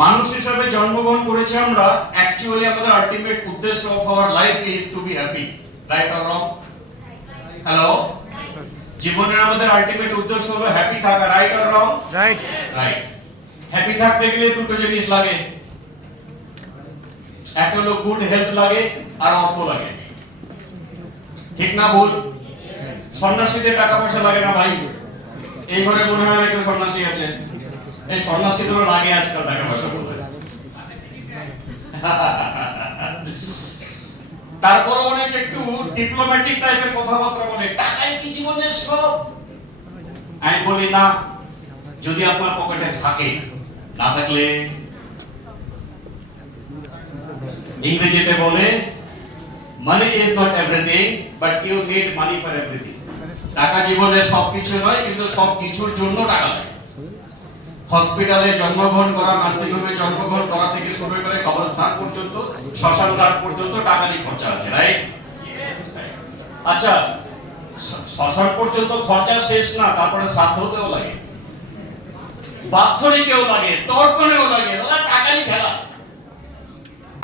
মানুষ হিসাবে জন্মগ্রহণ করেছি আমরা অ্যাকচুয়ালি আমাদের আলটিমেট উদ্দেশ্য of our life is to be happy right or wrong hello জীবনের আমাদের আলটিমেট উদ্দেশ্য হলো হ্যাপি থাকা right or wrong right right happy থাকতে গেলে দুটো জিনিস লাগে। একটা হলো গুড হেলথ লাগে আর অর্থ লাগে। ঠিক না ভুল? সন্ন্যাসীদের টাকা পয়সা লাগে না ভাই। এই ঘরে মনে হয় কেউ সন্ন্যাসী আছে। এই সন্ন্যাসীদেরও লাগে আজকাল বলতে তারপরে অনেক একটু ডিপ্লোম্যাটিক টাইপের কথাবার্তা বলে টাকাই কি জীবনের সব? আমি বলি, না, যদি আপনার পকেটে থাকে, না থাকলে ইংরেজিতে বলে money is not everything but you need money for everything টাকা জীবনের সবকিছু নয়, কিন্তু সবকিছুর জন্য টাকা লাগে। হসপিটালে জন্মগ্রহণ করা নার্সিং হোমে জন্মগ্রহণ করা থেকে শুরু করে কবরস্থান পর্যন্ত শ্মশান ঘাট পর্যন্ত টাকা দিয়ে খরচা আছে রাইট আচ্ছা শ্মশান পর্যন্ত খরচা শেষ না, তারপরে শ্রাদ্ধতেও লাগে। বাৎসরিকেও লাগে, তর্পণেও লাগে, দাদা, টাকারই খেলা।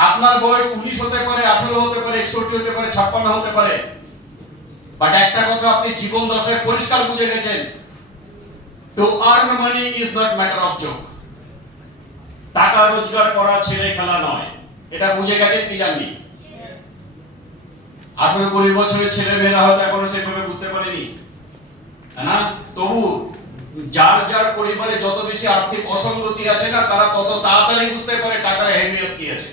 আপনার বয়স উনিশ হতে পারে, আঠেরো হতে পারে, একষট্টি হতে পারে, ছাপ্পান্ন হতে পারে। বাট একটা কথা, আপনি জীবন দশায় পরিষ্কার বুঝে গেছেন to earn money is not matter of joke টাকা রোজগার করা ছেলে খেলা নয়। এটা বুঝে গেছেন কি জাননি? আঠারো কুড়ি বছরের ছেলে মেয়েরা হয়তো এখনও সেভাবে বুঝতে পারেনি। না? তবু যার যার পরিবারে যত বেশি আর্থিক অসঙ্গতি আছে না তারা তত তাড়াতাড়ি বুঝতে পারে টাকার হেমিয়ত কি আছে।